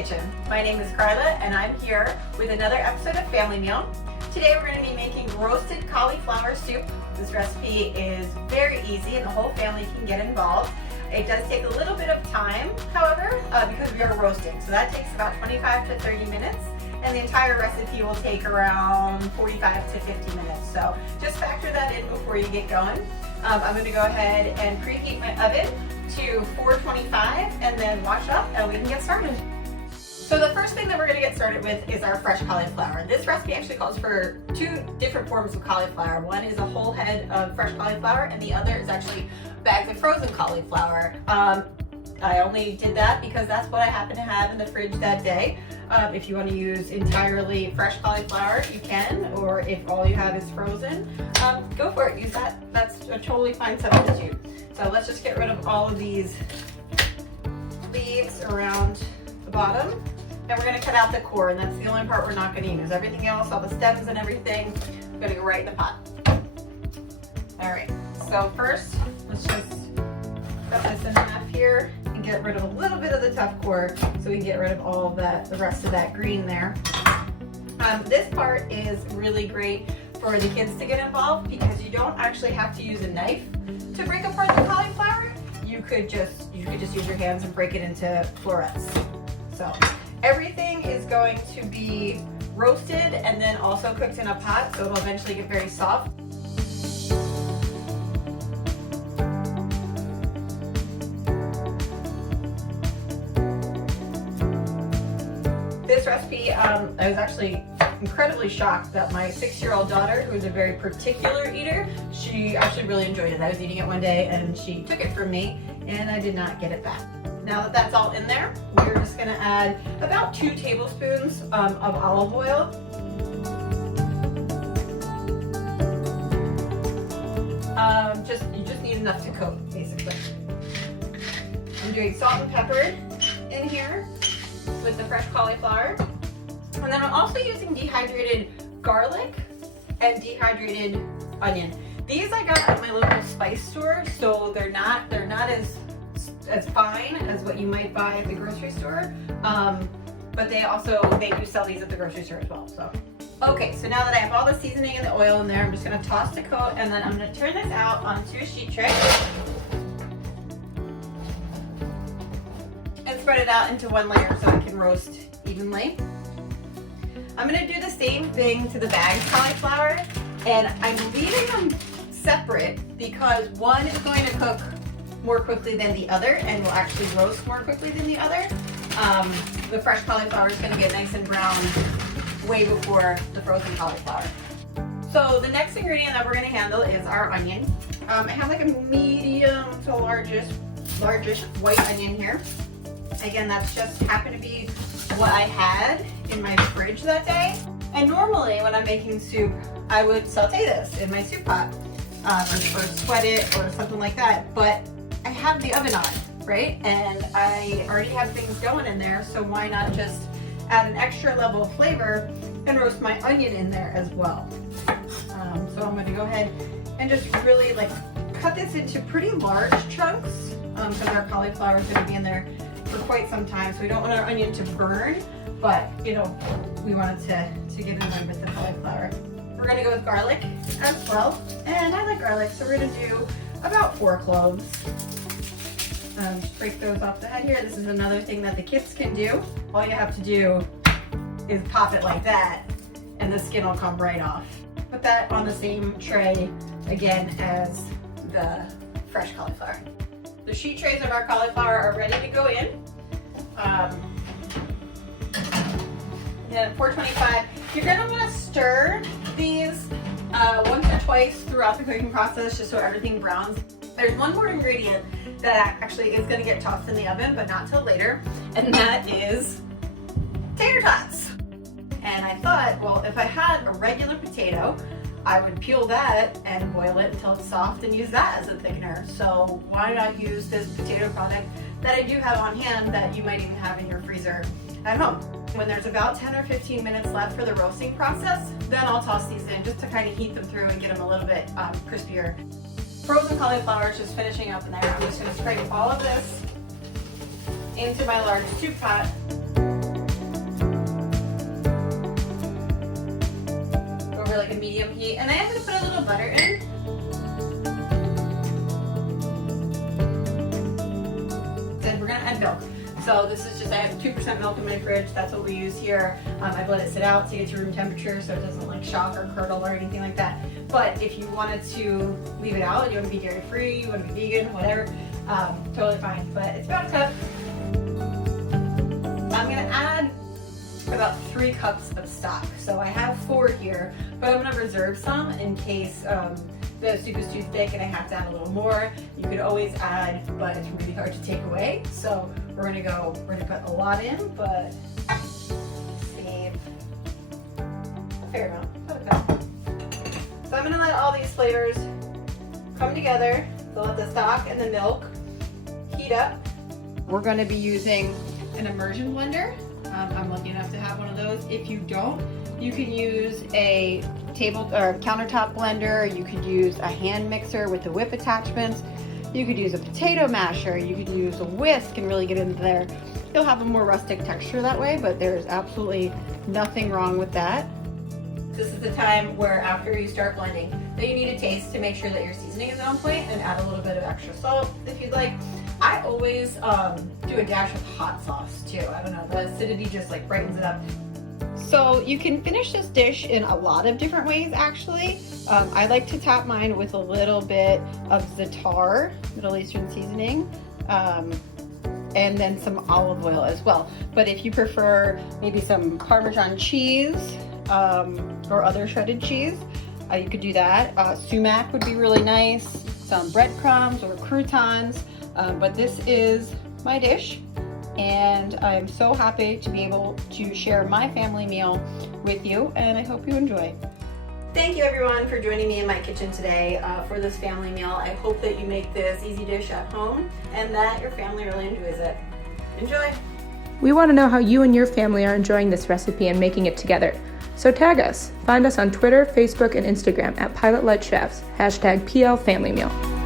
kitchen. My name is Carla and I'm here with another episode of Family Meal. Today we're going to be making roasted cauliflower soup. This recipe is very easy and the whole family can get involved. It does take a little bit of time, however, because we are roasting. So that takes about 25 to 30 minutes and the entire recipe will take around 45 to 50 minutes. So just factor that in before you get going. I'm going to go ahead and preheat my oven to 425 and then wash up and we can get started. So the first thing that we're going to get started with is our fresh cauliflower. This recipe actually calls for two different forms of cauliflower. One is a whole head of fresh cauliflower and the other is actually bags of frozen cauliflower. I only did that because that's what I happen to have in the fridge that day. If you want to use entirely fresh cauliflower, you can, or if all you have is frozen, go for it. Use that. That's a totally fine substitute. So let's just get rid of all of these leaves around the bottom. And we're going to cut out the core, and that's the only part we're not going to use. Everything else, all the stems and everything, we're going to go right in the pot. All right, so first, let's just cut this in half here and get rid of a little bit of the tough core so we can get rid of all of that, the rest of that green there. This part is really great for the kids to get involved because you don't actually have to use a knife to break apart the cauliflower. You could just use your hands and break it into florets. So everything is going to be roasted and then also cooked in a pot, so it'll eventually get very soft. This recipe, I was actually incredibly shocked that my 6-year-old daughter, who is a very particular eater, she actually really enjoyed it. I was eating it one day and she took it from me and I did not get it back. Now that that's all in there, we're just going to add about 2 tablespoons of olive oil. You just need enough to coat, basically. I'm doing salt and pepper in here with the fresh cauliflower. And then I'm also using dehydrated garlic and dehydrated onion. These I got at my local spice store, so they're not as fine as what you might buy at the grocery store. But they do sell these at the grocery store as well. So okay, so now that I have all the seasoning and the oil in there, I'm just gonna toss the coat and then I'm gonna turn this out onto a sheet tray and spread it out into one layer so it can roast evenly. I'm gonna do the same thing to the bagged cauliflower, and I'm leaving them separate because one is going to cook more quickly than the other and will actually roast more quickly than the other. The fresh cauliflower is gonna get nice and brown way before the frozen cauliflower. So the next ingredient that we're gonna handle is our onion. I have like a medium to largish white onion here. Again, that's just happened to be what I had in my fridge that day. And normally when I'm making soup, I would saute this in my soup pot or sweat it or something like that. But I have the oven on, right? And I already have things going in there, so why not just add an extra level of flavor and roast my onion in there as well. So I'm going to go ahead and just really cut this into pretty large chunks because our cauliflower is going to be in there for quite some time, so we don't want our onion to burn, but we want it to get in there with the cauliflower. We're going to go with garlic as well, and I like garlic, so we're going to do about 4 cloves. Just break those off the head here. This is another thing that the kids can do. All you have to do is pop it like that and the skin will come right off. Put that on the same tray again as the fresh cauliflower. The sheet trays of our cauliflower are ready to go in. At 425, you're going to want to stir these once or twice throughout the cooking process just so everything browns. There's one more ingredient that actually is going to get tossed in the oven, but not till later, and that is tater tots. And I thought, well, if I had a regular potato, I would peel that and boil it until it's soft and use that as a thickener. So why not use this potato product that I do have on hand that you might even have in your freezer at home. When there's about 10 or 15 minutes left for the roasting process, then I'll toss these in just to kind of heat them through and get them a little bit crispier. Frozen cauliflower is just finishing up in there. I'm just going to scrape all of this into my large soup pot. over like a medium heat. And I am gonna put a little butter in. Then we're gonna add milk. So this is just, I have 2% milk in my fridge. That's what we use here. I've let it sit out to get to room temperature so it doesn't like shock or curdle or anything like that. But if you wanted to leave it out, you want to be dairy free, you want to be vegan, whatever, totally fine. But it's about a cup. I'm gonna add about 3 cups of stock. So I have 4 here, but I'm gonna reserve some in case the soup is too thick and I have to add a little more. You could always add, but it's really hard to take away. So we're gonna put a lot in, but save a fair amount, about a cup. So I'm gonna let all these flavors come together. So let the stock and the milk heat up. We're gonna be using an immersion blender. I'm lucky enough to have one of those. If you don't, you can use a table or countertop blender. You could use a hand mixer with the whip attachments. You could use a potato masher. You could use a whisk and really get into there. You'll have a more rustic texture that way, but there's absolutely nothing wrong with that. This is the time where after you start blending that you need to taste to make sure that your seasoning is on point and add a little bit of extra salt if you'd like. I always do a dash of hot sauce too. I don't know, the acidity just like brightens it up. So you can finish this dish in a lot of different ways actually. I like to top mine with a little bit of za'atar, Middle Eastern seasoning, and then some olive oil as well. But if you prefer maybe some Parmesan cheese or other shredded cheese, you could do that. Sumac would be really nice, some breadcrumbs or croutons. But this is my dish, and I'm so happy to be able to share my family meal with you, and I hope you enjoy. Thank you everyone for joining me in my kitchen today for this family meal. I hope that you make this easy dish at home and that your family really enjoys it. Enjoy! We want to know how you and your family are enjoying this recipe and making it together. So tag us. Find us on Twitter, Facebook, and Instagram at Pilot Led Chefs, #PLFamilyMeal.